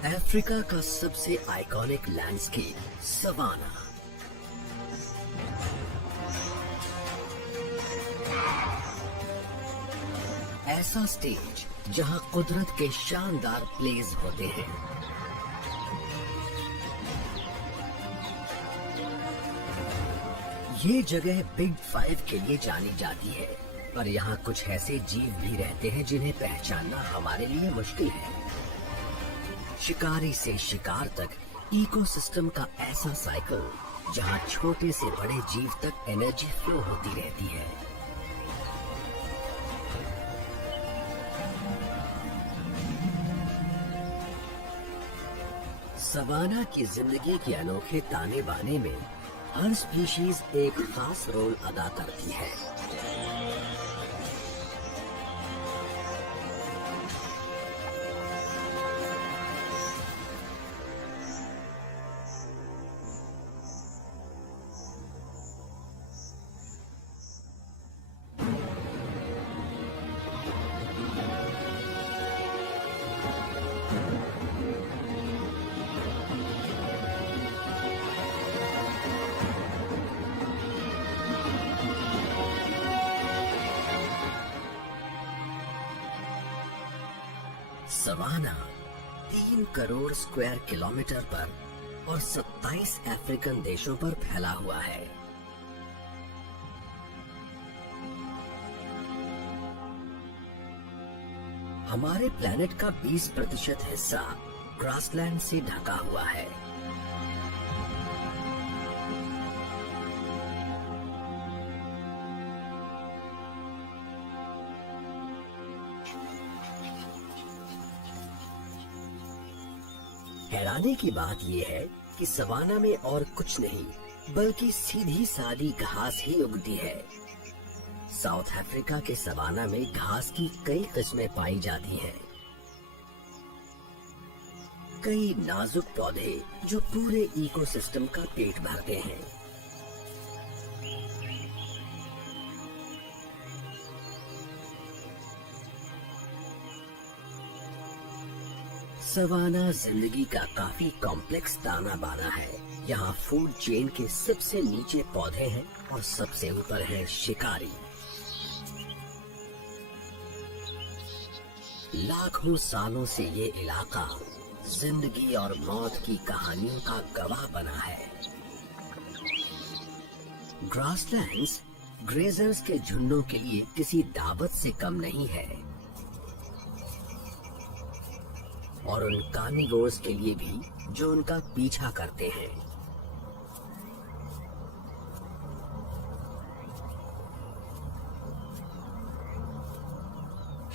Africa का सबसे iconic landscape savanna. ऐसा स्टेज जहां कुदरत के शानदार प्लेज होते हैं। ये जगह बिग 5 के लिए जानी जाती है, पर यहाँ कुछ ऐसे जीव भी रहते हैं जिन्हें पहचानना हमारे लिए मुश्किल है। शिकारी से शिकार तक इकोसिस्टम का ऐसा साइकिल जहाँ छोटे से बड़े जीव तक एनर्जी फ्लो होती रहती है। सवाना की जिंदगी के अनोखे ताने बाने में हर स्पीशीज एक खास रोल अदा करती है। सवाना 3 करोड़ स्क्वायर किलोमीटर पर और 27 अफ्रीकन देशों पर फैला हुआ है। हमारे प्लेनेट का 20% हिस्सा ग्रासलैंड से ढका हुआ है। हैरानी की बात यह है कि सवाना में और कुछ नहीं बल्कि सीधी सादी घास ही उगती है। साउथ अफ्रीका के सवाना में घास की कई किस्में पाई जाती हैं। कई नाजुक पौधे जो पूरे इकोसिस्टम का पेट भरते हैं। सवाना जिंदगी का काफी कॉम्प्लेक्स ताना बाना है। यहाँ फूड चेन के सबसे नीचे पौधे हैं और सबसे ऊपर है शिकारी। लाखों सालों से ये इलाका जिंदगी और मौत की कहानियों का गवाह बना है। ग्रासलैंड्स ग्रेजर्स के झुंडों के लिए किसी दावत से कम नहीं है और उन कार्निवोर्स के लिए भी जो उनका पीछा करते हैं।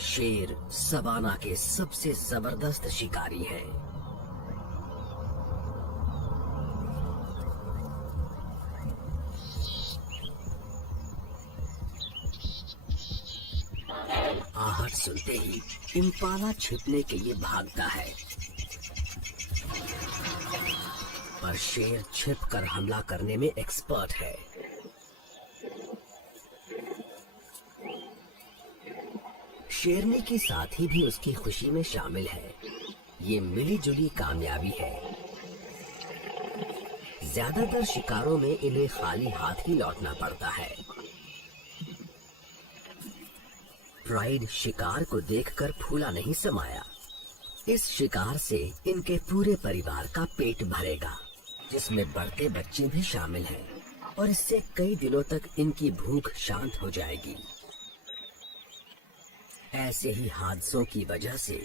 शेर सवाना के सबसे जबरदस्त शिकारी हैं। आहट सुनते ही इम्पाला छिपने के लिए भागता है, पर शेर छिपकर हमला करने में एक्सपर्ट है। शेरनी की साथी भी उसकी खुशी में शामिल है। ये मिलीजुली कामयाबी है। ज्यादातर शिकारों में इन्हें खाली हाथ ही लौटना पड़ता है। प्राइड शिकार को देखकर फूला नहीं समाया। इस शिकार से इनके पूरे परिवार का पेट भरेगा, जिसमें बढ़ते बच्चे भी शामिल हैं, और इससे कई दिनों तक इनकी भूख शांत हो जाएगी। ऐसे ही हादसों की वजह से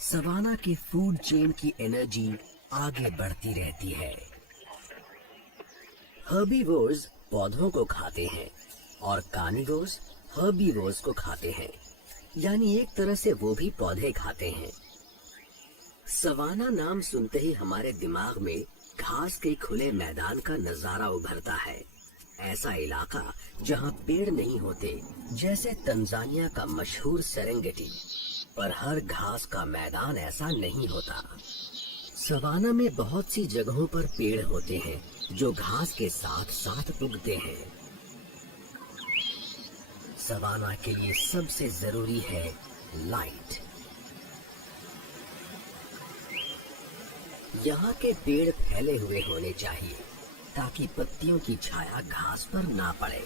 सवाना की फूड चेन की एनर्जी आगे बढ़ती रहती है। हर्बीवोर्स पौधों को खाते हैं और कार्निवोर्स हर्बीवोर्स को खाते हैं, यानी एक तरह से वो भी पौधे खाते हैं। सवाना नाम सुनते ही हमारे दिमाग में घास के खुले मैदान का नजारा उभरता है। ऐसा इलाका जहाँ पेड़ नहीं होते, जैसे तंजानिया का मशहूर सेरेंगेटी, पर हर घास का मैदान ऐसा नहीं होता। सवाना में बहुत सी जगहों पर पेड़ होते हैं जो घास के साथ साथ उगते हैं। सवाना के लिए सबसे जरूरी है लाइट। यहाँ के पेड़ फैले हुए होने चाहिए ताकि पत्तियों की छाया घास पर ना पड़े।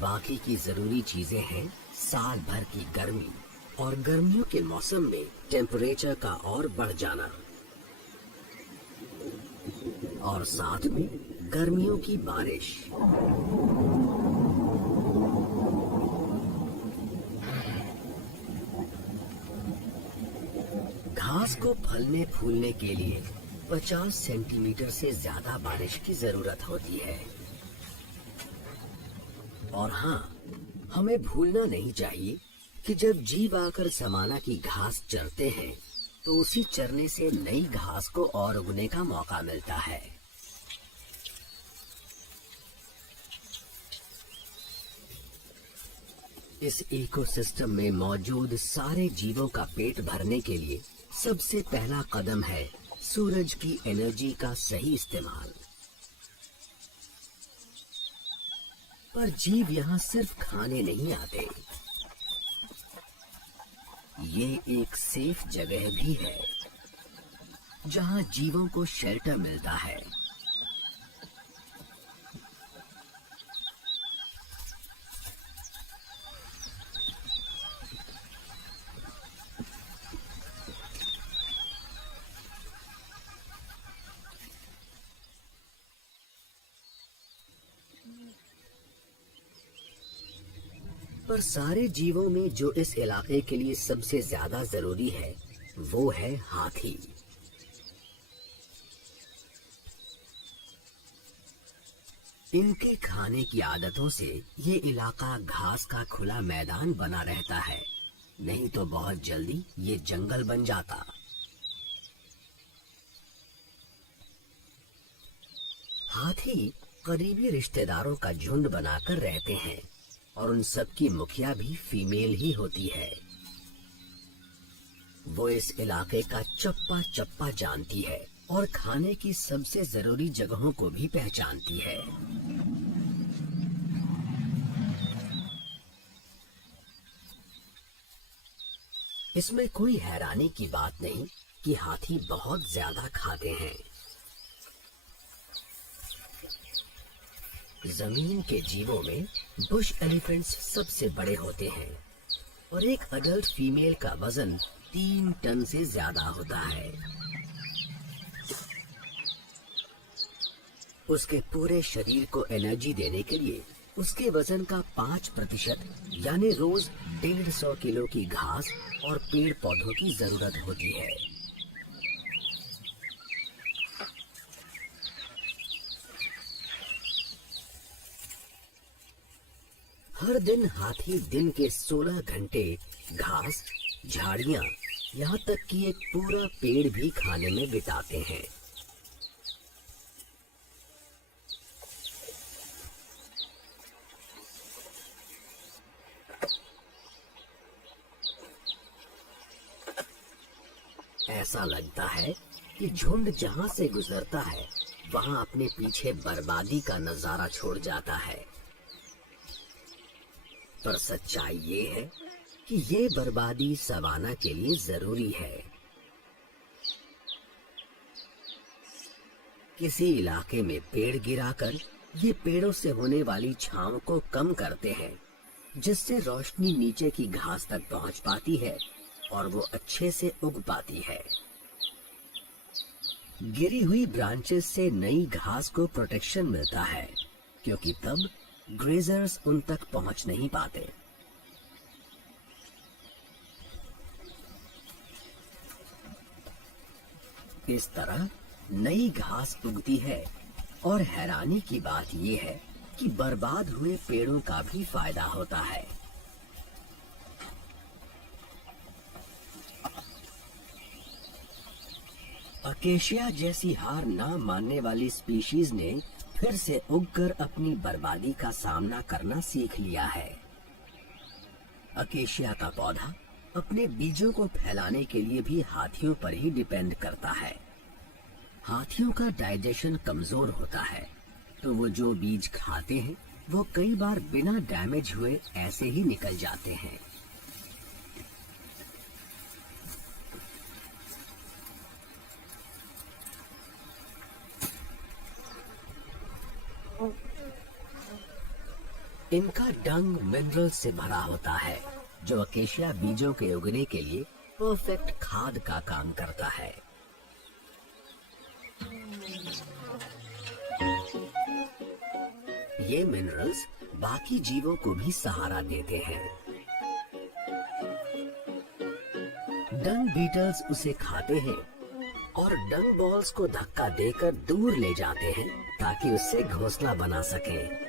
बाकी की जरूरी चीजें हैं साल भर की गर्मी और गर्मियों के मौसम में टेम्परेचर का और बढ़ जाना, और साथ में गर्मियों की बारिश। घास को फलने फूलने के लिए 50 सेंटीमीटर से ज्यादा बारिश की जरूरत होती है। और हाँ, हमें भूलना नहीं चाहिए कि जब जीव आकर समाना की घास चरते हैं तो उसी चरने से नई घास को और उगने का मौका मिलता है। इस इकोसिस्टम में मौजूद सारे जीवों का पेट भरने के लिए सबसे पहला कदम है सूरज की एनर्जी का सही इस्तेमाल। पर जीव यहाँ सिर्फ खाने नहीं आते, ये एक सेफ जगह भी है जहाँ जीवों को शेल्टर मिलता है। पर सारे जीवों में जो इस इलाके के लिए सबसे ज्यादा जरूरी है वो है हाथी। इनके खाने की आदतों से ये इलाका घास का खुला मैदान बना रहता है, नहीं तो बहुत जल्दी ये जंगल बन जाता। हाथी करीबी रिश्तेदारों का झुंड बनाकर रहते हैं और उन सब की मुखिया भी फीमेल ही होती है। वो इस इलाके का चप्पा चप्पा जानती है और खाने की सबसे जरूरी जगहों को भी पहचानती है। इसमें कोई हैरानी की बात नहीं कि हाथी बहुत ज्यादा खाते हैं। जमीन के जीवों में बुश एलिफेंट्स सबसे बड़े होते हैं और एक अडल्ट फीमेल का वजन 3 टन से ज्यादा होता है। उसके पूरे शरीर को एनर्जी देने के लिए उसके वजन का 5% यानी रोज 150 किलो की घास और पेड़ पौधों की जरूरत होती है। हर दिन हाथी दिन के 16 घंटे घास, झाड़ियां, यहाँ तक कि एक पूरा पेड़ भी खाने में बिताते हैं। ऐसा लगता है कि झुंड जहाँ से गुजरता है वहाँ अपने पीछे बर्बादी का नजारा छोड़ जाता है। पर सच्चाई ये है कि ये बर्बादी सवाना के लिए जरूरी है। किसी इलाके में पेड़ गिराकर ये पेड़ों से होने वाली छांव को कम करते हैं, जिससे रोशनी नीचे की घास तक पहुंच पाती है और वो अच्छे से उग पाती है। गिरी हुई ब्रांचेस से नई घास को प्रोटेक्शन मिलता है, क्योंकि तब ग्रेजर्स उन तक पहुंच नहीं पाते। इस तरह नई घास उगती है और हैरानी की बात यह है कि बर्बाद हुए पेड़ों का भी फायदा होता है। अकेशिया जैसी हार ना मानने वाली स्पीशीज ने फिर से उगकर अपनी बर्बादी का सामना करना सीख लिया है। अकेशिया का पौधा अपने बीजों को फैलाने के लिए भी हाथियों पर ही डिपेंड करता है। हाथियों का डाइजेशन कमजोर होता है, तो वो जो बीज खाते हैं वो कई बार बिना डैमेज हुए ऐसे ही निकल जाते हैं। इनका डंग मिनरल्स से भरा होता है जो अकेशिया बीजों के उगने के लिए परफेक्ट खाद का काम करता है। ये मिनरल्स बाकी जीवों को भी सहारा देते हैं। डंग बीटल्स उसे खाते हैं और डंग बॉल्स को धक्का देकर दूर ले जाते हैं ताकि उससे घोंसला बना सकें,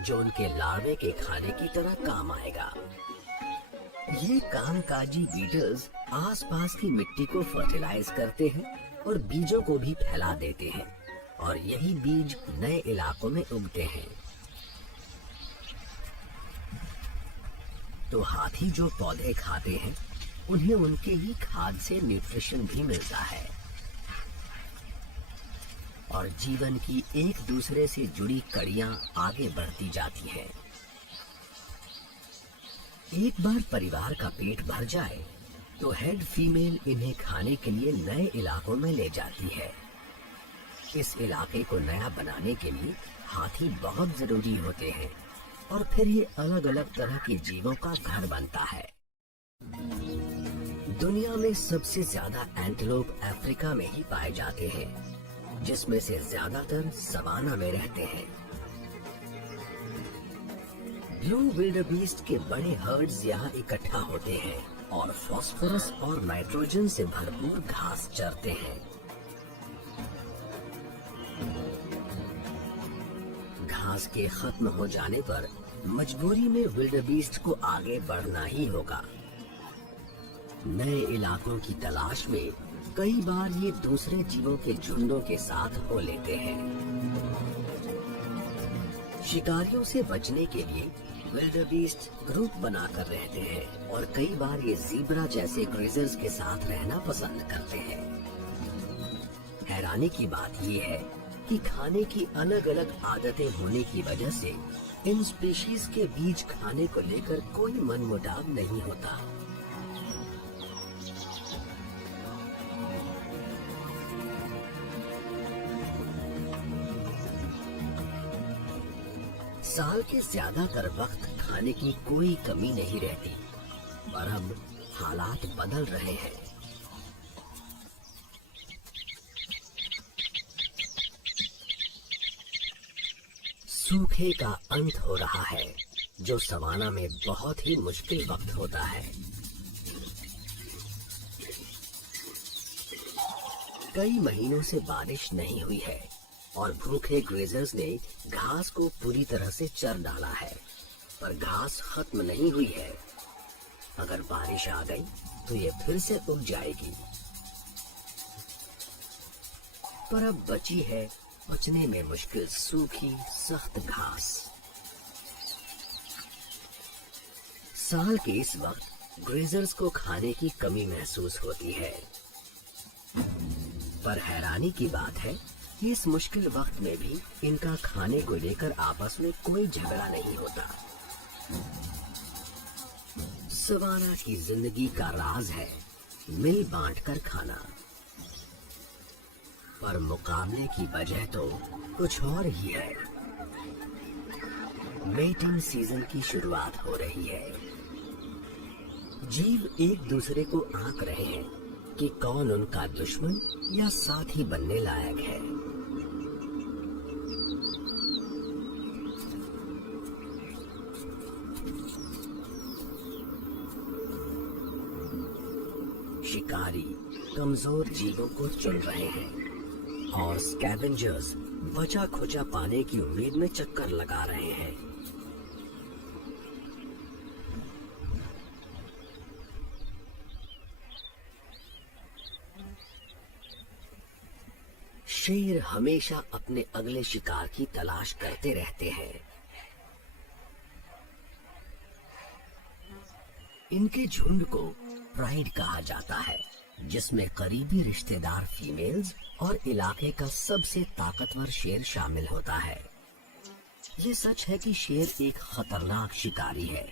जो उनके लार्वे के खाने की तरह काम आएगा। ये कामकाजी बीटल्स आसपास की मिट्टी को फर्टिलाइज करते हैं और बीजों को भी फैला देते हैं और यही बीज नए इलाकों में उगते हैं। तो हाथी जो पौधे खाते हैं उन्हें उनके ही खाद से न्यूट्रिशन भी मिलता है और जीवन की एक दूसरे से जुड़ी कड़ियां आगे बढ़ती जाती हैं। एक बार परिवार का पेट भर जाए तो हेड फीमेल इन्हें खाने के लिए नए इलाकों में ले जाती है। इस इलाके को नया बनाने के लिए हाथी बहुत जरूरी होते हैं और फिर ये अलग अलग तरह के जीवों का घर बनता है। दुनिया में सबसे ज्यादा एंटीलोप अफ्रीका में ही पाए जाते हैं, जिसमें से ज्यादातर सवाना में रहते हैं। ब्लू विल्डरबीस्ट के बड़े हर्ड्स यहाँ इकट्ठा होते हैं और फास्फोरस और नाइट्रोजन से भरपूर घास चरते हैं। घास के खत्म हो जाने पर मजबूरी में विल्डरबीस्ट को आगे बढ़ना ही होगा। नए इलाकों की तलाश में कई बार ये दूसरे जीवों के झुंडों के साथ हो लेते हैं। शिकारियों से बचने के लिए विल्डरबीस्ट ग्रुप बनाकर रहते हैं और कई बार ये ज़ीब्रा जैसे ग्रेजर्स के साथ रहना पसंद करते हैं। हैरानी की बात ये है कि खाने की अलग अलग आदतें होने की वजह से इन स्पीशीज के बीज खाने को लेकर कोई मनमुटाव नहीं होता। साल के ज्यादातर वक्त खाने की कोई कमी नहीं रहती, पर अब हालात बदल रहे हैं। सूखे का अंत हो रहा है, जो सवाना में बहुत ही मुश्किल वक्त होता है। कई महीनों से बारिश नहीं हुई है और भूखे ग्रेजर्स ने घास को पूरी तरह से चर डाला है, पर घास खत्म नहीं हुई है। अगर बारिश आ गई तो ये फिर से उग जाएगी, पर अब बची है पचने में मुश्किल सूखी सख्त घास। साल के इस वक्त ग्रेजर्स को खाने की कमी महसूस होती है, पर हैरानी की बात है कि इस मुश्किल वक्त में भी इनका खाने को लेकर आपस में कोई झगड़ा नहीं होता। सवाना की जिंदगी का राज है मिल बांट कर खाना, पर मुकाबले की वजह तो कुछ और ही है। मेटिंग सीजन की शुरुआत हो रही है। जीव एक दूसरे को आंक रहे हैं कि कौन उनका दुश्मन या साथी बनने लायक है। शिकारी कमजोर जीवों को चुन रहे हैं और स्कैवेंजर्स बचा खुचा पाने की उम्मीद में चक्कर लगा रहे हैं। शेर हमेशा अपने अगले शिकार की तलाश करते रहते हैं। इनके झुंड को प्राइड कहा जाता है जिसमें करीबी रिश्तेदार फीमेल्स और इलाके का सबसे ताकतवर शेर शामिल होता है। ये सच है कि शेर एक खतरनाक शिकारी है,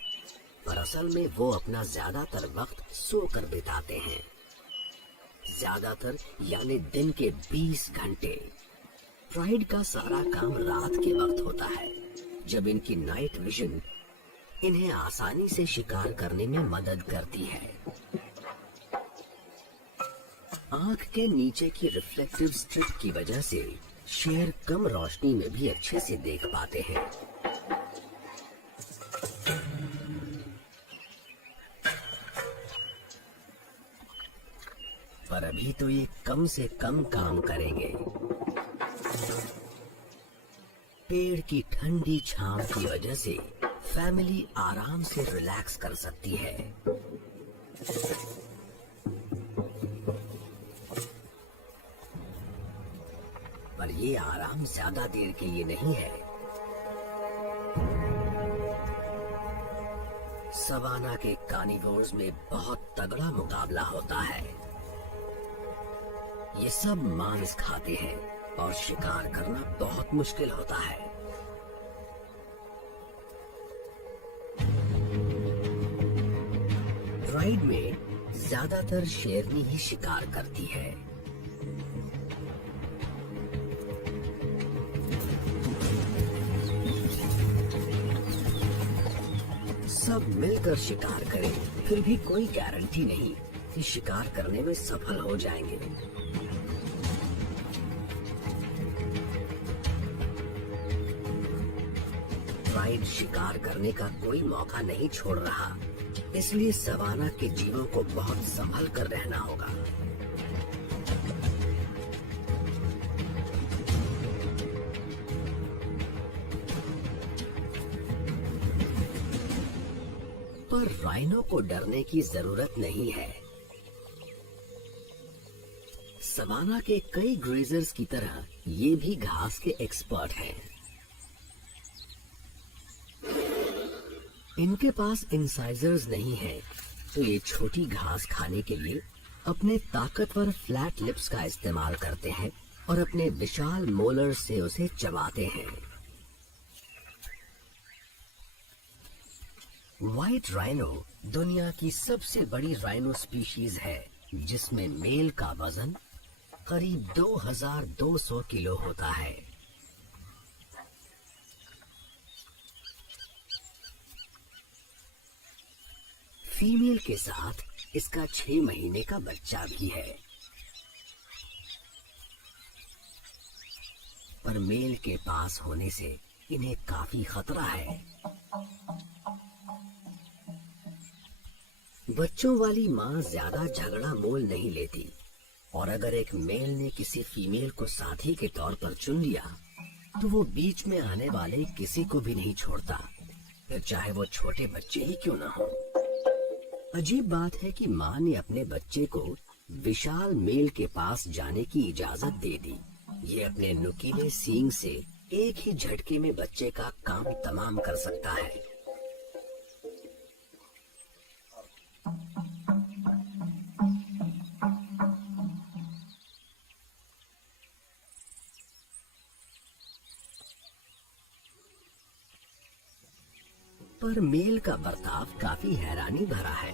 पर असल में वो अपना ज्यादातर वक्त सोकर बिताते हैं। ज्यादातर यानी दिन के 20 घंटे। प्राइड का सारा काम रात के वक्त होता है, जब इनकी नाइट विजन इन्हें आसानी से शिकार करने में मदद करती है। आंख के नीचे की रिफ्लेक्टिव स्ट्रिप की वजह से शेर कम रोशनी में भी अच्छे से देख पाते हैं। पर अभी तो ये कम से कम काम करेंगे। पेड़ की ठंडी छांव की वजह से फैमिली आराम से रिलैक्स कर सकती है। पर ये आराम ज्यादा देर के लिए नहीं है। सवाना के कार्निवोर्स में बहुत तगड़ा मुकाबला होता है। ये सब मांस खाते हैं और शिकार करना बहुत मुश्किल होता है। प्राइड में ज्यादातर शेरनी ही शिकार करती है। सब मिलकर शिकार करें, फिर भी कोई गारंटी नहीं कि शिकार करने में सफल हो जाएंगे। प्राइड शिकार करने का कोई मौका नहीं छोड़ रहा, इसलिए सवाना के जीवों को बहुत संभल कर रहना होगा। पर राइनो को डरने की जरूरत नहीं है। सवाना के कई ग्रेजर्स की तरह ये भी घास के एक्सपर्ट हैं। इनके पास इंसाइजर्स नहीं है, तो ये छोटी घास खाने के लिए अपने ताकतवर फ्लैट लिप्स का इस्तेमाल करते हैं और अपने विशाल मोलर से उसे चबाते हैं। व्हाइट राइनो दुनिया की सबसे बड़ी राइनो स्पीशीज है, जिसमें मेल का वजन करीब 2200 किलो होता है। फीमेल के साथ इसका 6 महीने का बच्चा भी है। पर मेल के पास होने से इन्हें काफी खतरा है। बच्चों वाली माँ ज्यादा झगड़ा मोल नहीं लेती, और अगर एक मेल ने किसी फीमेल को साथी के तौर पर चुन लिया, तो वो बीच में आने वाले किसी को भी नहीं छोड़ता, फिर चाहे वो छोटे बच्चे ही क्यों ना हो। अजीब बात है कि माँ ने अपने बच्चे को विशाल मेल के पास जाने की इजाजत दे दी। ये अपने नुकीले सींग से एक ही झटके में बच्चे का काम तमाम कर सकता है। पर मेल का बर्ताव काफी हैरानी भरा है।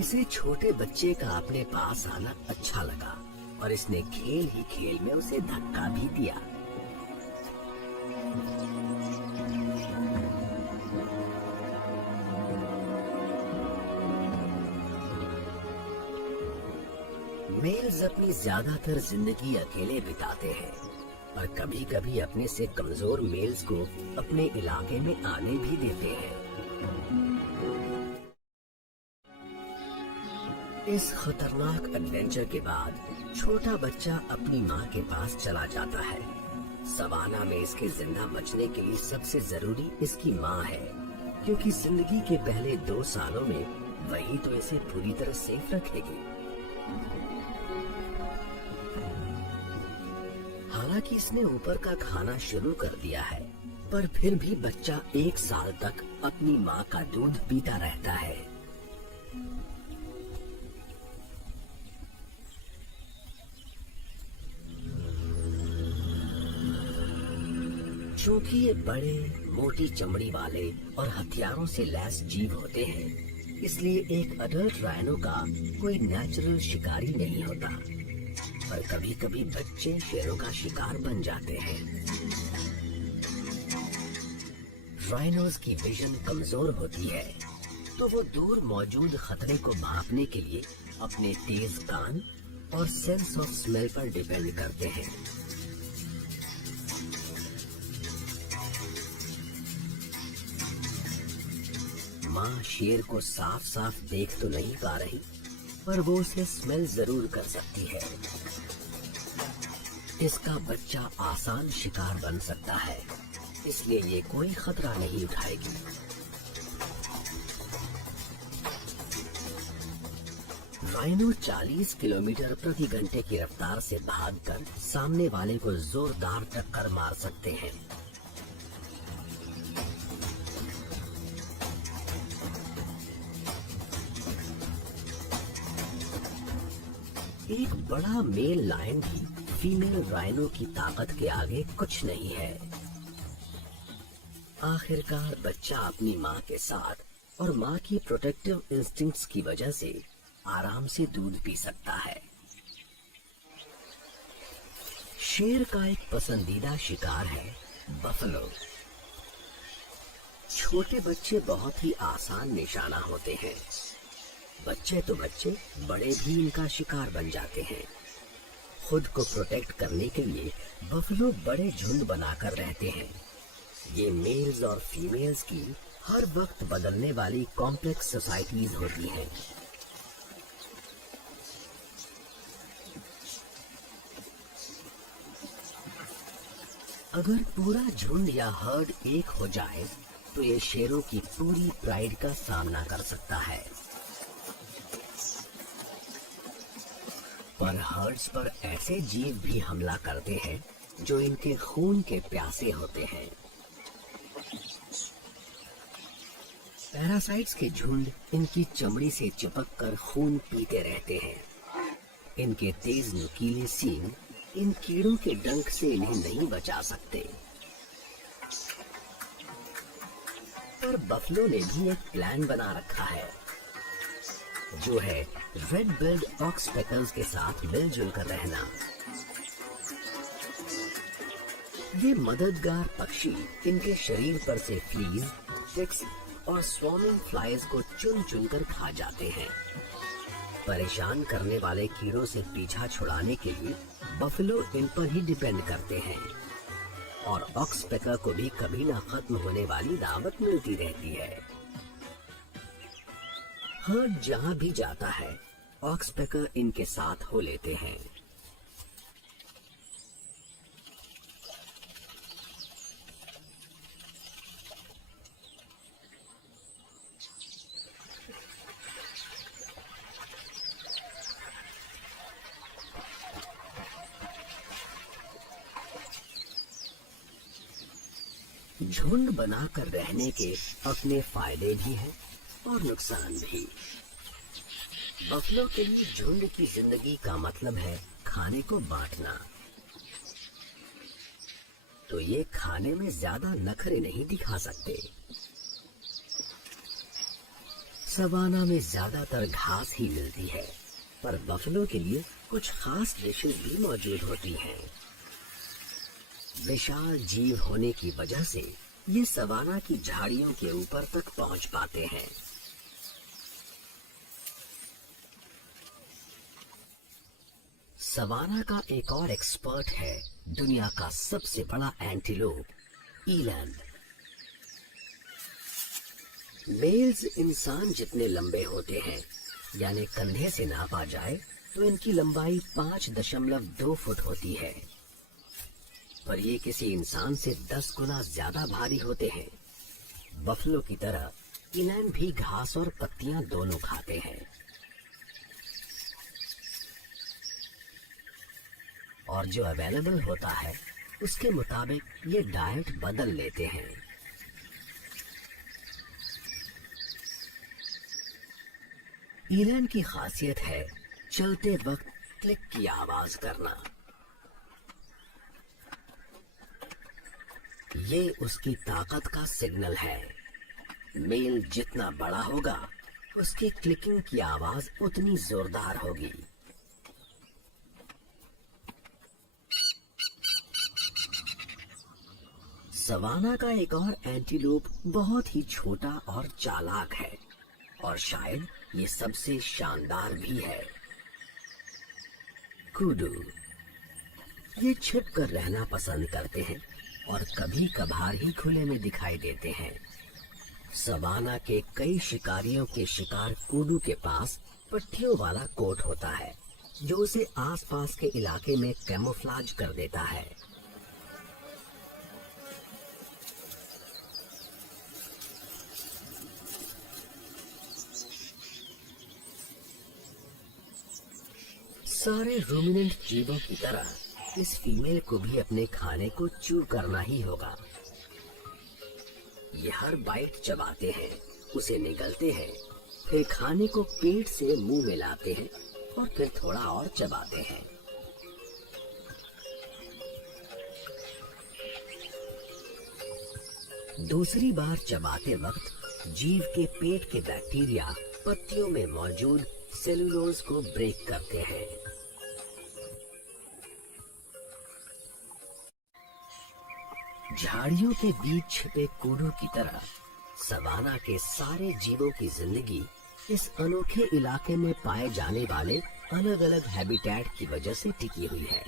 इसे छोटे बच्चे का अपने पास आना अच्छा लगा और इसने खेल ही खेल में उसे धक्का भी दिया। मेल्स अपनी ज्यादातर जिंदगी अकेले बिताते हैं, और कभी कभी अपने से कमजोर मेल्स को अपने इलाके में आने भी देते हैं। इस खतरनाक एडवेंचर के बाद छोटा बच्चा अपनी माँ के पास चला जाता है। सवाना में इसके जिंदा बचने के लिए सबसे जरूरी इसकी माँ है, क्योंकि जिंदगी के पहले 2 सालों में वही तो इसे पूरी तरह सेफ रखेगी। हालांकि इसने ऊपर का खाना शुरू कर दिया है, पर फिर भी बच्चा 1 साल तक अपनी माँ का दूध पीता रहता है। चूंकि ये बड़े, मोटी चमड़ी वाले और हथियारों से लैस जीव होते हैं, इसलिए एक अडल्ट राइनो का कोई नेचुरल शिकारी नहीं होता। पर कभी कभी बच्चे शेरों का शिकार बन जाते हैं। राइनोज की विजन कमजोर होती है, तो वो दूर मौजूद खतरे को भांपने के लिए अपने तेज कान और सेंस ऑफ स्मेल पर डिपेंड करते हैं। माँ शेर को साफ साफ देख तो नहीं पा रही, पर वो उसे स्मेल जरूर कर सकती है। इसका बच्चा आसान शिकार बन सकता है, इसलिए ये कोई खतरा नहीं उठाएगी। राइनो 40 किलोमीटर प्रति घंटे की रफ्तार से भागकर सामने वाले को जोरदार टक्कर मार सकते हैं। एक बड़ा मेल लायन भी फीमेल राइनो की ताकत के आगे कुछ नहीं है। आखिरकार बच्चा अपनी माँ के साथ और माँ की प्रोटेक्टिव इंस्टिंक्ट्स की वजह से आराम से दूध पी सकता है। शेर का एक पसंदीदा शिकार है बफलो। छोटे बच्चे बहुत ही आसान निशाना होते हैं। बच्चे तो बच्चे, बड़े भी इनका शिकार बन जाते हैं। खुद को प्रोटेक्ट करने के लिए बफलो बड़े झुंड बनाकर रहते हैं। ये मेल्स और फीमेल्स की हर वक्त बदलने वाली कॉम्प्लेक्स सोसाइटीज होती हैं। अगर पूरा झुंड या हर्ड एक हो जाए तो ये शेरों की पूरी प्राइड का सामना कर सकता है। पर हर्ड्स पर ऐसे जीव भी हमला करते हैं जो इनके खून के प्यासे होते हैं। पैरासाइट्स के झुंड इनकी चमड़ी से चिपक कर खून पीते रहते हैं। इनके तेज नुकीले सींग इन कीड़ों के डंक से इन्हें नहीं बचा सकते। पर बफलो ने भी एक प्लान बना रखा है, जो है रेड बिल्ड ऑक्सपेकल्स के साथ मिलजुल कर रहना। ये मददगार पक्षी इनके शरीर पर से फ्लीज, टिक्स और स्वार्मिंग फ्लाइज को चुन चुन कर खा जाते हैं। परेशान करने वाले कीड़ों से पीछा छुड़ाने के लिए बफलो इन पर ही डिपेंड करते हैं, और ऑक्सपेकर को भी कभी ना खत्म होने वाली दावत मिलती रहती है। हर्ड जहां भी जाता है, ऑक्सपेकर इनके साथ हो लेते हैं। झुंड बनाकर रहने के अपने फायदे भी हैं और नुकसान भी। बफलो के लिए झुंड की जिंदगी का मतलब है खाने को बांटना। तो ये खाने में ज्यादा नखरे नहीं दिखा सकते। सवाना में ज्यादातर घास ही मिलती है, पर बफलो के लिए कुछ खास डिशेस भी मौजूद होती हैं। विशाल जीव होने की वजह से ये सवाना की झाड़ियों के ऊपर तक पहुंच पाते हैं। सवाना का एक और एक्सपर्ट है दुनिया का सबसे बड़ा एंटीलोप, ईलैंड। मेल्स इंसान जितने लंबे होते हैं, यानी कंधे से नापा जाए तो इनकी लंबाई 5.2 फुट होती है, पर ये किसी इंसान से 10 गुना ज्यादा भारी होते हैं। बफलो की तरह ईलैंड भी घास और पत्तियां दोनों खाते हैं, और जो अवेलेबल होता है उसके मुताबिक ये डाइट बदल लेते हैं। ईलन की खासियत है चलते वक्त क्लिक की आवाज करना। ये उसकी ताकत का सिग्नल है। मेल जितना बड़ा होगा, उसकी क्लिकिंग की आवाज उतनी जोरदार होगी। सवाना का एक और एंटीलोप बहुत ही छोटा और चालाक है, और शायद ये सबसे शानदार भी है। कुडू। ये छिप कर रहना पसंद करते हैं और कभी कभार ही खुले में दिखाई देते हैं। सवाना के कई शिकारियों के शिकार कुडू के पास पट्टियों वाला कोट होता है, जो उसे आसपास के इलाके में कैमोफ्लेज कर देता है। सारे रूमिनेंट जीवों की तरह इस फीमेल को भी अपने खाने को च्यू करना ही होगा। ये हर बाइट चबाते हैं, उसे निगलते हैं, फिर खाने को पेट से मुंह में लाते हैं और फिर थोड़ा और चबाते हैं। दूसरी बार चबाते वक्त जीव के पेट के बैक्टीरिया पत्तियों में मौजूद सेलुलोज को ब्रेक करते हैं। झाड़ियों के बीच छिपे कुडू की तरह सवाना के सारे जीवों की जिंदगी इस अनोखे इलाके में पाए जाने वाले अलग अलग हैबिटेट की वजह से टिकी हुई है।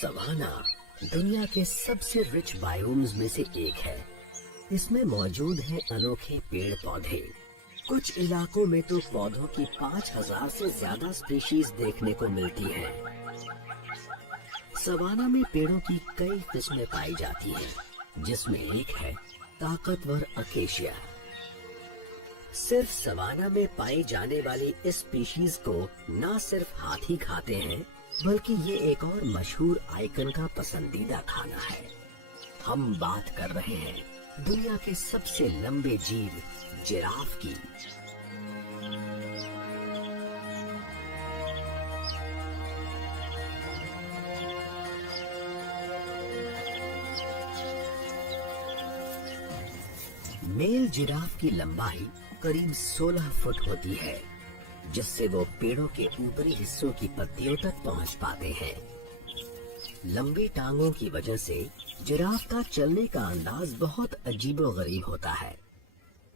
सवाना दुनिया के सबसे रिच बायोम्स में से एक है। इसमें मौजूद हैं अनोखे पेड़ पौधे। कुछ इलाकों में तो पौधों की 5000 से ज्यादा स्पीशीज देखने को मिलती हैं। सवाना में पेड़ों की कई किस्में पाई जाती हैं, जिसमें एक है ताकतवर अकेशिया। सिर्फ सवाना में पाई जाने वाली इस स्पीशीज को न सिर्फ हाथी खाते हैं, बल्कि ये एक और मशहूर आइकन का पसंदीदा खाना है। हम बात कर रहे हैं दुनिया के सबसे लंबे जीव जिराफ की। मेल जिराफ की लंबाई करीब 16 फुट होती है, जिससे वो पेड़ों के ऊपरी हिस्सों की पत्तियों तक पहुंच पाते हैं। लंबी टांगों की वजह से जिराफ का चलने का अंदाज बहुत अजीबोगरीब होता है।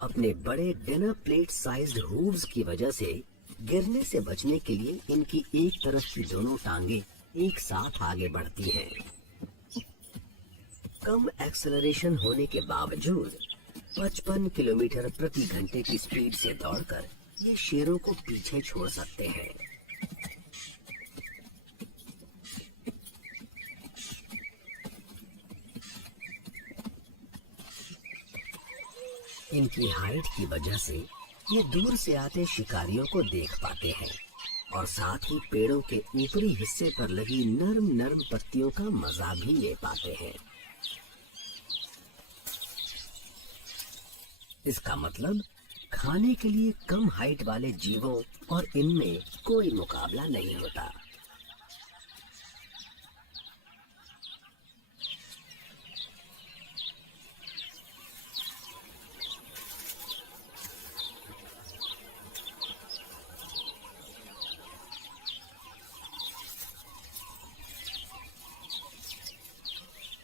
अपने बड़े डिनर प्लेट साइज्ड हूव्स की वजह से गिरने से बचने के लिए इनकी एक तरफ की दोनों टांगे एक साथ आगे बढ़ती हैं। कम एक्सेलरेशन होने के बावजूद 55 किलोमीटर प्रति घंटे की स्पीड से दौड़कर ये शेरों को पीछे छोड़ सकते हैं। इनकी हाइट की वजह से ये दूर से आते शिकारियों को देख पाते हैं और साथ ही पेड़ों के ऊपरी हिस्से पर लगी नरम नरम पत्तियों का मजा भी ले पाते हैं। इसका मतलब खाने के लिए कम हाइट वाले जीवों और इनमें कोई मुकाबला नहीं होता।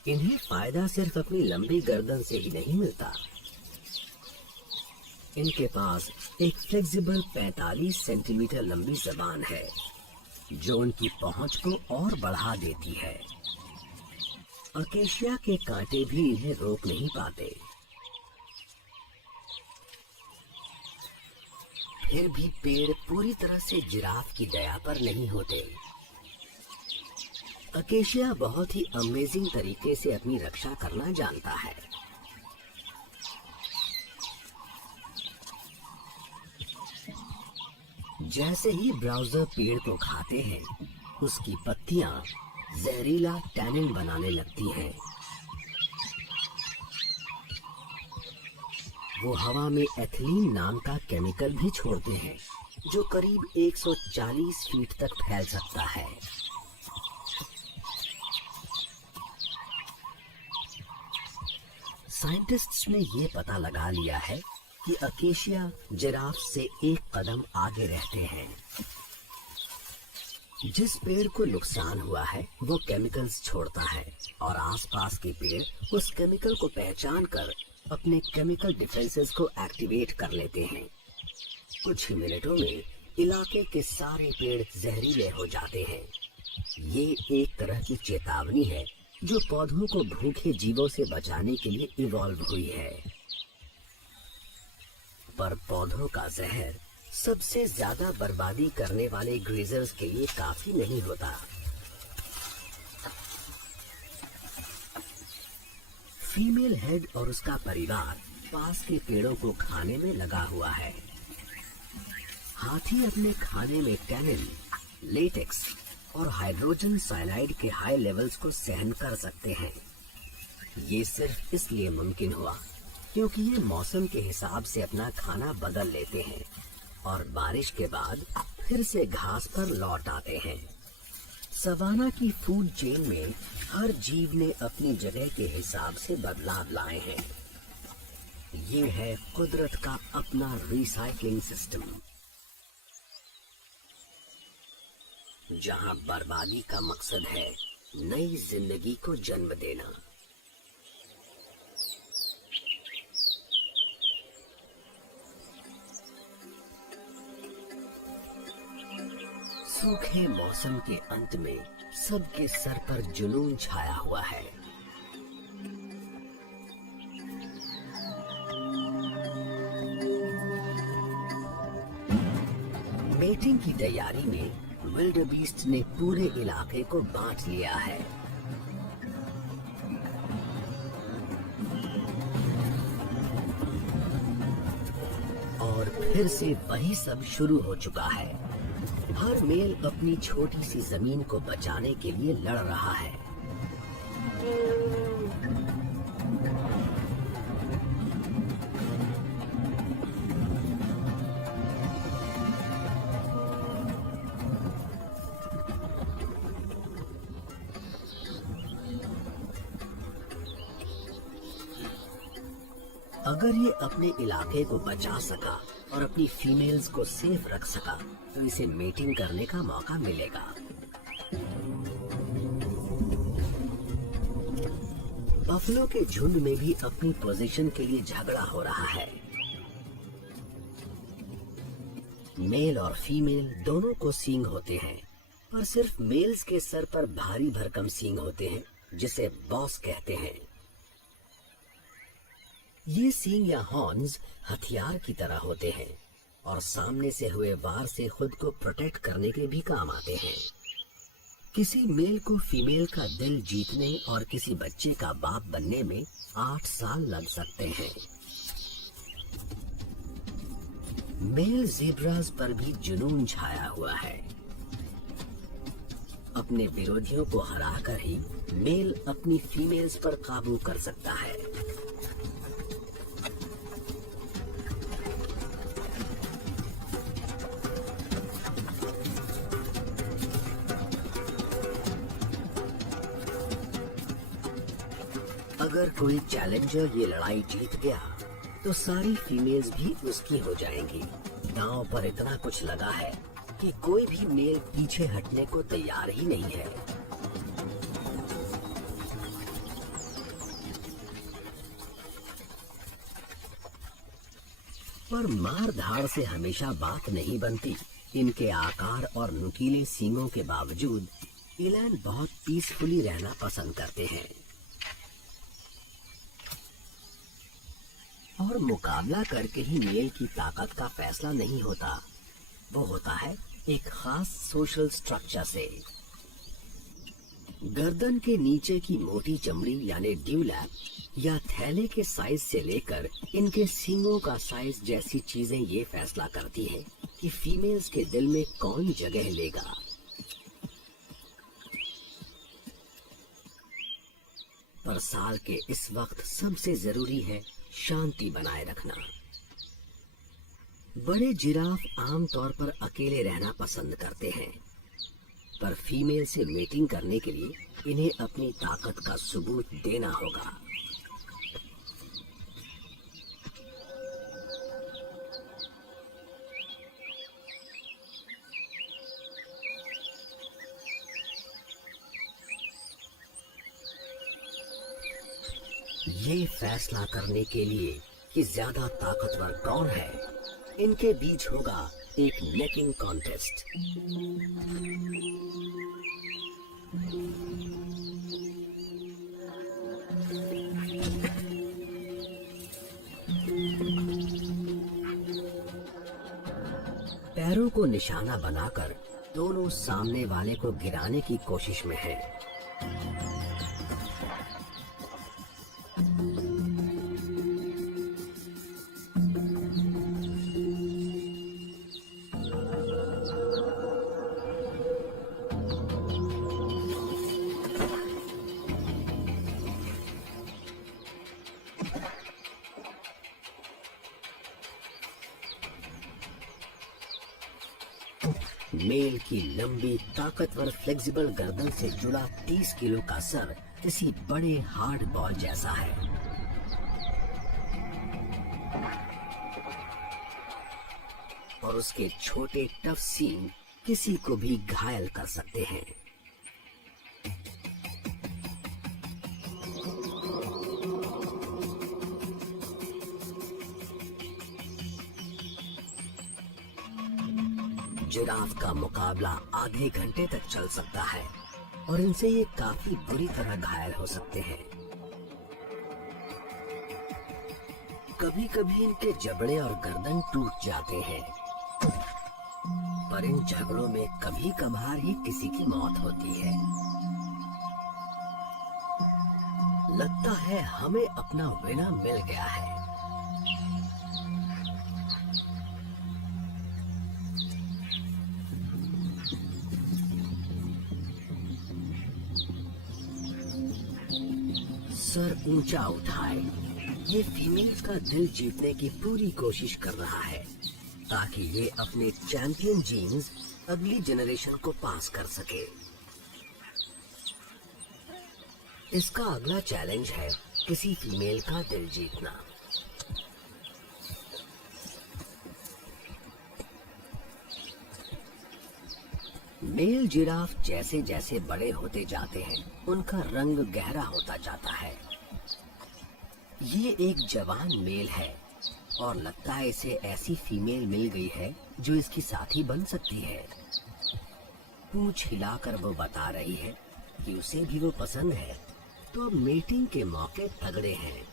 इन्हें फायदा सिर्फ अपनी लंबी गर्दन से ही नहीं मिलता। इनके पास एक फ्लेक्सिबल 45 सेंटीमीटर लंबी जबान है, जो उनकी पहुंच को और बढ़ा देती है। अकेशिया के कांटे भी इन्हें रोक नहीं पाते। फिर भी पेड़ पूरी तरह से जिराफ की दया पर नहीं होते। अकेशिया बहुत ही अमेजिंग तरीके से अपनी रक्षा करना जानता है। जैसे ही ब्राउजर पेड़ को खाते हैं, उसकी पत्तियां जहरीला टैनिन बनाने लगती हैं। वो हवा में एथिलीन नाम का केमिकल भी छोड़ते हैं, जो करीब 140 फीट तक फैल सकता है। साइंटिस्ट्स ने ये पता लगा लिया है कि अकेशिया जिराफ से एक कदम आगे रहते हैं। जिस पेड़ को नुकसान हुआ है वो केमिकल्स छोड़ता है और आसपास के पेड़ उस केमिकल को पहचान कर अपने केमिकल डिफेंसेस को एक्टिवेट कर लेते हैं। कुछ ही मिनटों में इलाके के सारे पेड़ जहरीले हो जाते हैं। ये एक तरह की चेतावनी है जो पौधों को भूखे जीवों से बचाने के लिए इवॉल्व हुई है। पर पौधों का जहर सबसे ज्यादा बर्बादी करने वाले ग्रेजर्स के लिए काफी नहीं होता। फीमेल हेड और उसका परिवार पास के पेड़ों को खाने में लगा हुआ है। हाथी अपने खाने में टैनिन, लेटेक्स और हाइड्रोजन साइनाइड के हाई लेवल्स को सहन कर सकते हैं। ये सिर्फ इसलिए मुमकिन हुआ क्योंकि ये मौसम के हिसाब से अपना खाना बदल लेते हैं और बारिश के बाद फिर से घास पर लौट आते हैं। सवाना की फूड चेन में हर जीव ने अपनी जगह के हिसाब से बदलाव लाए हैं। ये है कुदरत का अपना रिसाइकलिंग सिस्टम, जहां बर्बादी का मकसद है नई जिंदगी को जन्म देना। सूखे मौसम के अंत में सबके सर पर जुनून छाया हुआ है। मेटिंग की तैयारी में विल्डबीस्ट ने पूरे इलाके को बांट लिया है। और फिर से वही सब शुरू हो चुका है। हर मेल अपनी छोटी सी जमीन को बचाने के लिए लड़ रहा है। अगर ये अपने इलाके को बचा सका और अपनी फीमेल्स को सेफ रख सका तो इसे मेटिंग करने का मौका मिलेगा। बफलो के झुंड में भी अपनी पोजीशन के लिए झगड़ा हो रहा है। मेल और फीमेल दोनों को सींग होते हैं, पर सिर्फ मेल्स के सर पर भारी भरकम सींग होते हैं जिसे बॉस कहते हैं। ये सींग या हॉर्न्स हथियार की तरह होते हैं और सामने से हुए वार से खुद को प्रोटेक्ट करने के भी काम आते हैं। किसी मेल को फीमेल का दिल जीतने और किसी बच्चे का बाप बनने में 8 साल लग सकते हैं। मेल ज़ेब्रास पर भी जुनून छाया हुआ है। अपने विरोधियों को हराकर ही मेल अपनी फीमेल्स पर काबू कर सकता है। अगर कोई चैलेंजर ये लड़ाई जीत गया तो सारी फीमेल्स भी उसकी हो जाएंगी। दांव पर इतना कुछ लगा है कि कोई भी मेल पीछे हटने को तैयार ही नहीं है। पर मार धाड़ से हमेशा बात नहीं बनती। इनके आकार और नुकीले सींगों के बावजूद इलैन बहुत पीसफुली रहना पसंद करते हैं और मुकाबला करके ही मेल की ताकत का फैसला नहीं होता, वो होता है एक खास सोशल स्ट्रक्चर से। गर्दन के नीचे की मोटी चमड़ी यानी ड्यूलैप या थैले के साइज से लेकर इनके सींगों का साइज जैसी चीजें ये फैसला करती हैं कि फीमेल्स के दिल में कौन जगह लेगा। पर साल के इस वक्त सबसे जरूरी है शांति बनाए रखना। बड़े जिराफ आमतौर पर अकेले रहना पसंद करते हैं, पर फीमेल से मीटिंग करने के लिए इन्हें अपनी ताकत का सबूत देना होगा। ये फैसला करने के लिए कि ज्यादा ताकतवर कौन है, इनके बीच होगा एक नेकिंग कॉन्टेस्ट। पैरों को निशाना बनाकर दोनों सामने वाले को गिराने की कोशिश में हैं। मेल की लंबी ताकतवर फ्लेक्सिबल गर्दन से जुड़ा 30 किलो का सर किसी बड़े हार्ड बॉल जैसा है। और उसके छोटे टफ सींग किसी को भी घायल कर सकते हैं। जिराफ का मुकाबला आधे घंटे तक चल सकता है और इनसे ये काफी बुरी तरह घायल हो सकते हैं। कभी कभी इनके जबड़े और गर्दन टूट जाते हैं, पर इन झगड़ों में कभी कभार ही किसी की मौत होती है। लगता है हमें अपना विनर मिल गया है। सर ऊंचा उठाए, ये फीमेल का दिल जीतने की पूरी कोशिश कर रहा है ताकि ये अपने चैंपियन जीन्स अगली जनरेशन को पास कर सके। इसका अगला चैलेंज है किसी फीमेल का दिल जीतना। मेल जिराफ जैसे जैसे बड़े होते जाते हैं, उनका रंग गहरा होता जाता है। ये एक जवान मेल है और लगता है इसे ऐसी फीमेल मिल गई है जो इसकी साथी बन सकती है। पूंछ हिलाकर वो बता रही है कि उसे भी वो पसंद है, तो अब मीटिंग के मौके तगड़े हैं।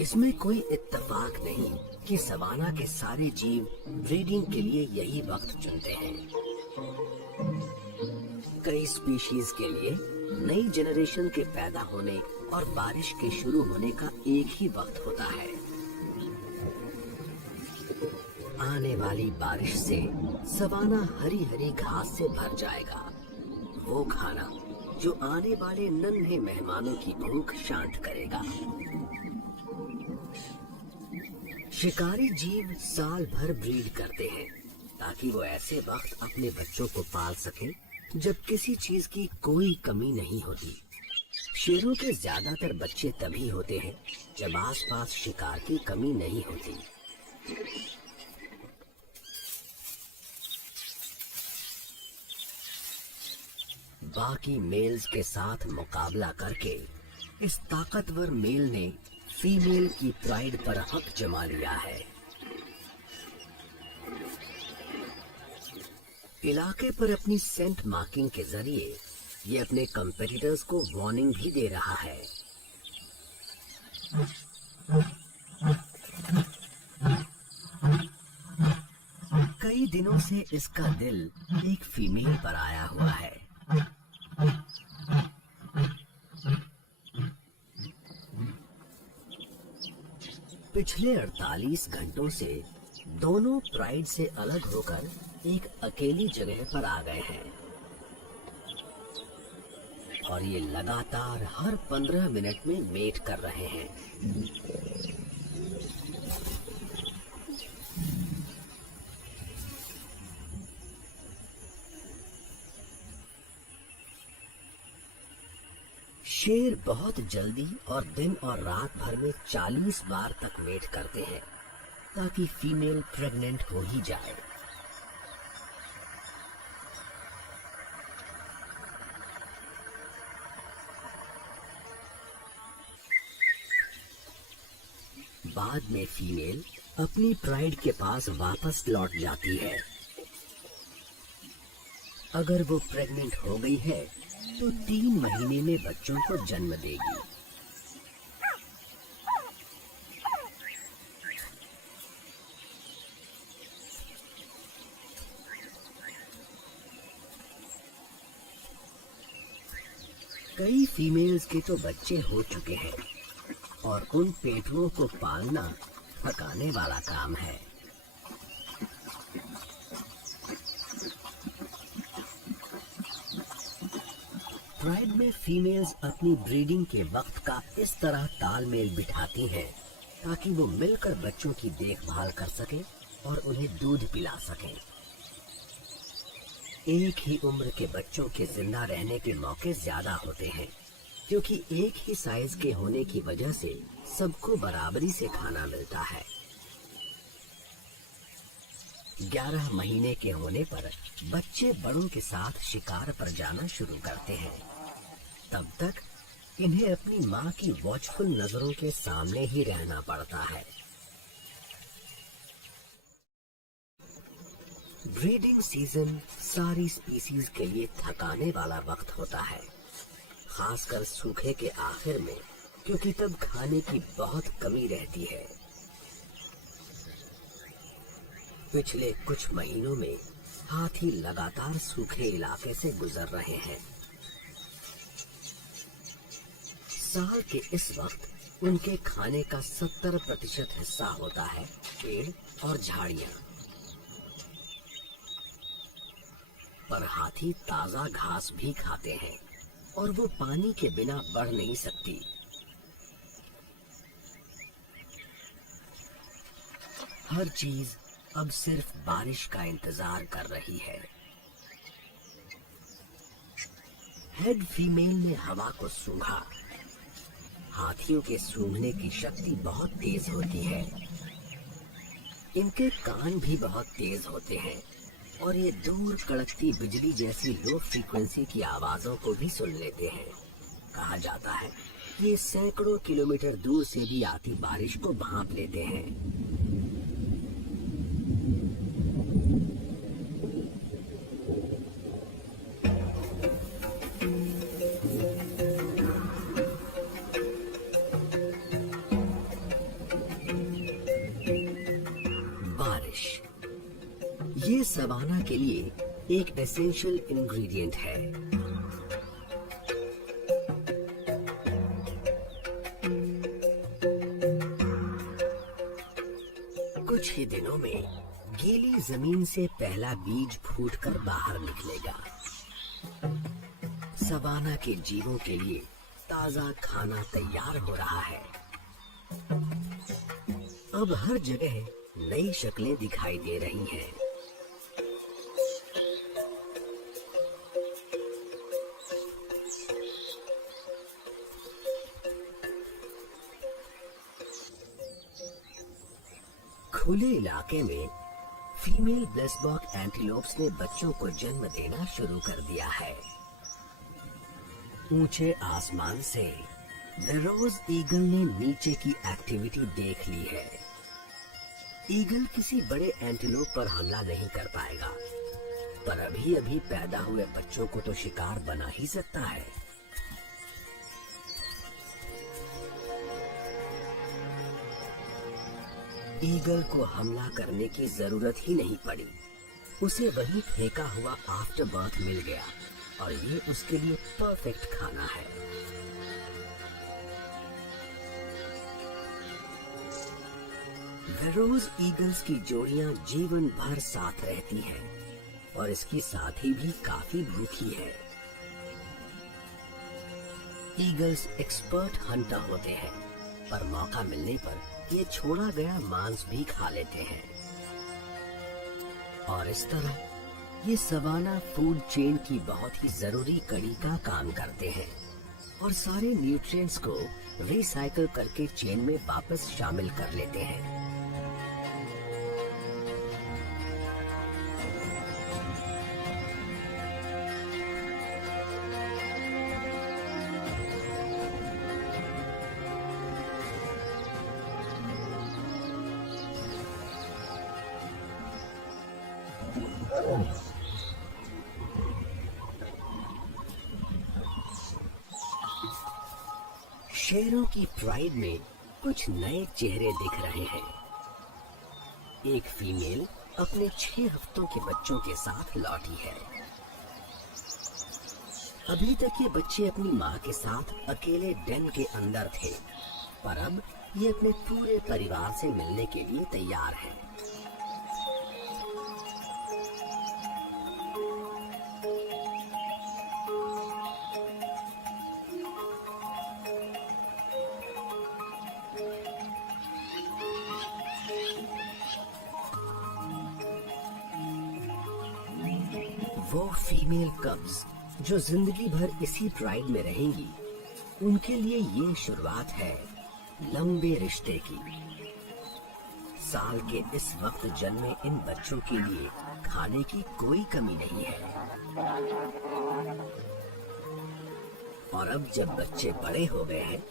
इसमें कोई इत्तेफाक नहीं कि सवाना के सारे जीव ब्रीडिंग के लिए यही वक्त चुनते हैं। कई स्पीशीज के लिए नई जनरेशन के पैदा होने और बारिश के शुरू होने का एक ही वक्त होता है। आने वाली बारिश से सवाना हरी हरी घास से भर जाएगा, वो खाना जो आने वाले नन्हे मेहमानों की भूख शांत करेगा। शिकारी जीव साल भर ब्रीड करते हैं ताकि वो ऐसे वक्त अपने बच्चों को पाल सकें जब किसी चीज की कोई कमी नहीं होती। शेरों के ज्यादातर बच्चे तभी होते हैं जब आसपास शिकार की कमी नहीं होती। बाकी मेल्स के साथ मुकाबला करके इस ताकतवर मेल ने फीमेल की प्राइड पर हक जमा लिया है। इलाके पर अपनी सेंट मार्किंग के जरिए ये अपने कंपेटिटर्स को वार्निंग भी दे रहा है। कई दिनों से इसका दिल एक फीमेल पर आया हुआ है। पिछले 48 घंटों से दोनों प्राइड से अलग होकर एक अकेली जगह पर आ गए हैं और ये लगातार हर 15 मिनट में मेट कर रहे हैं। शेर बहुत जल्दी और दिन और रात भर में 40 बार तक मेट करते हैं ताकि फीमेल प्रेग्नेंट हो ही जाए। बाद में फीमेल अपनी प्राइड के पास वापस लौट जाती है। अगर वो प्रेग्नेंट हो गई है तो 3 महीने में बच्चों को जन्म देगी। कई फीमेल्स के तो बच्चे हो चुके हैं और उन पेटुओं को पालना थकाने वाला काम है। प्राइड में फीमेल्स अपनी ब्रीडिंग के वक्त का इस तरह तालमेल बिठाती हैं ताकि वो मिलकर बच्चों की देखभाल कर सकें और उन्हें दूध पिला सकें। एक ही उम्र के बच्चों के जिंदा रहने के मौके ज्यादा होते हैं क्योंकि एक ही साइज के होने की वजह से सबको बराबरी से खाना मिलता है। 11 महीने के होने पर बच्चे बड़ों के साथ शिकार पर जाना शुरू करते हैं। तब तक इन्हें अपनी माँ की वॉचफुल नजरों के सामने ही रहना पड़ता है। ब्रीडिंग सीजन सारी स्पीसीज के लिए थकाने वाला वक्त होता है, खासकर सूखे के आखिर में, क्योंकि तब खाने की बहुत कमी रहती है। पिछले कुछ महीनों में हाथी लगातार सूखे इलाके से गुजर रहे हैं। साल के इस वक्त उनके खाने का 70% हिस्सा होता है पेड़ और झाड़ियां, पर हाथी ताजा घास भी खाते हैं और वो पानी के बिना बढ़ नहीं सकती। हर चीज अब सिर्फ बारिश का इंतजार कर रही है। हेड फीमेल ने हवा को सूंघा। हाथियों के सूंघने की शक्ति बहुत तेज होती है। इनके कान भी बहुत तेज होते हैं और ये दूर कड़कती बिजली जैसी लो फ्रीक्वेंसी की आवाजों को भी सुन लेते हैं। कहा जाता है ये सैकड़ों किलोमीटर दूर से भी आती बारिश को भांप लेते हैं। ये सवाना के लिए एक एसेंशियल इंग्रेडिएंट है। कुछ ही दिनों में गीली जमीन से पहला बीज फूटकर बाहर निकलेगा। सवाना के जीवों के लिए ताजा खाना तैयार हो रहा है। अब हर जगह नई शक्लें दिखाई दे रही हैं। खुले इलाके में फीमेल ब्लेसबॉक एंटीलोप्स ने बच्चों को जन्म देना शुरू कर दिया है। ऊंचे आसमान से रोज ईगल ने नीचे की एक्टिविटी देख ली है। ईगल किसी बड़े एंटीलोप पर हमला नहीं कर पाएगा, पर अभी अभी पैदा हुए बच्चों को तो शिकार बना ही सकता है। ईगल को हमला करने की जरूरत ही नहीं पड़ी। उसे वही फेंका हुआ आफ्टर बर्थ मिल गया और ये उसके लिए परफेक्ट खाना है। फैरोज ईगल्स की जोड़ियां जीवन भर साथ रहती हैं और इसकी साथी भी काफी भूखी है। ईगल्स एक्सपर्ट हंटर होते हैं, पर मौका मिलने पर ये छोड़ा गया मांस भी खा लेते हैं। और इस तरह ये सवाना फूड चेन की बहुत ही जरूरी कड़ी का काम करते हैं और सारे न्यूट्रिएंट्स को रिसाइकल करके चेन में वापस शामिल कर लेते हैं। शेरों की प्राइड में कुछ नए चेहरे दिख रहे हैं। एक फीमेल अपने 6 हफ्तों के बच्चों के साथ लौटी है। अभी तक ये बच्चे अपनी माँ के साथ अकेले डेन के अंदर थे, पर अब ये अपने पूरे परिवार से मिलने के लिए तैयार हैं। वो फीमेल कब्स जो जिंदगी भर इसी प्राइड में रहेंगी, उनके लिए ये शुरुआत है लंबे रिश्ते की। साल के इस वक्त जन्मे इन बच्चों के लिए खाने की कोई कमी नहीं है। और अब जब बच्चे बड़े हो गए हैं,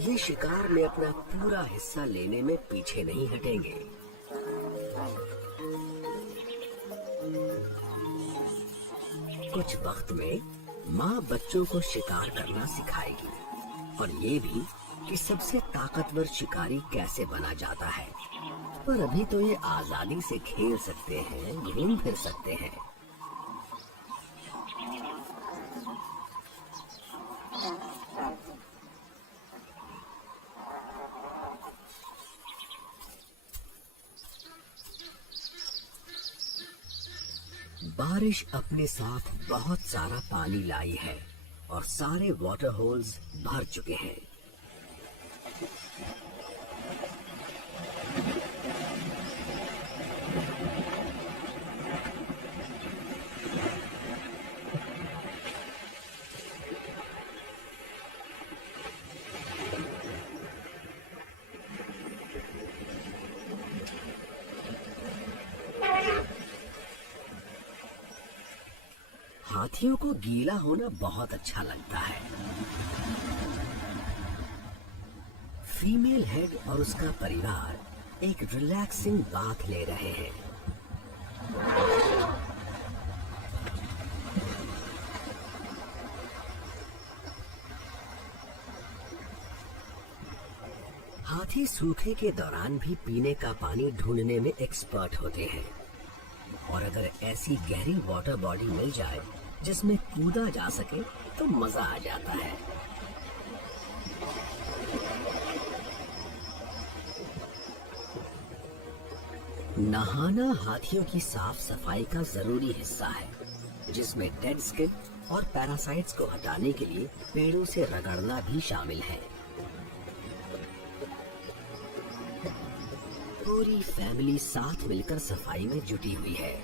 ये शिकार में अपना पूरा हिस्सा लेने में पीछे नहीं हटेंगे। कुछ वक्त में माँ बच्चों को शिकार करना सिखाएगी और ये भी कि सबसे ताकतवर शिकारी कैसे बना जाता है। पर अभी तो ये आजादी से खेल सकते हैं, घूम फिर सकते हैं। बारिश अपने साथ बहुत सारा पानी लाई है और सारे वाटर होल्स भर चुके हैं। हाथियों को गीला होना बहुत अच्छा लगता है। फीमेल हेड और उसका परिवार एक रिलैक्सिंग बाथ ले रहे हैं। हाथी सूखे के दौरान भी पीने का पानी ढूंढने में एक्सपर्ट होते हैं और अगर ऐसी गहरी वाटर बॉडी मिल जाए जिसमें कूदा जा सके तो मजा आ जाता है। नहाना हाथियों की साफ सफाई का जरूरी हिस्सा है, जिसमें डेड स्किन और पैरासाइट्स को हटाने के लिए पेड़ों से रगड़ना भी शामिल है। पूरी फैमिली साथ मिलकर सफाई में जुटी हुई है।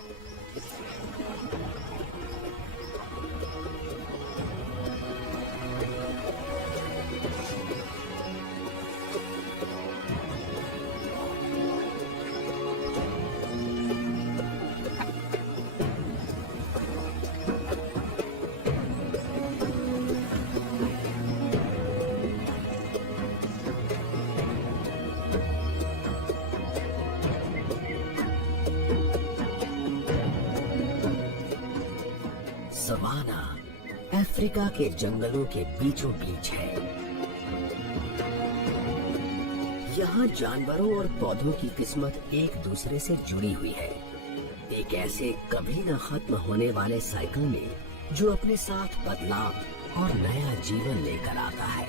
सवाना अफ्रीका के जंगलों के बीचों बीच है। यहाँ जानवरों और पौधों की किस्मत एक दूसरे से जुड़ी हुई है, एक ऐसे कभी न खत्म होने वाले साइकिल में जो अपने साथ बदलाव और नया जीवन लेकर आता है।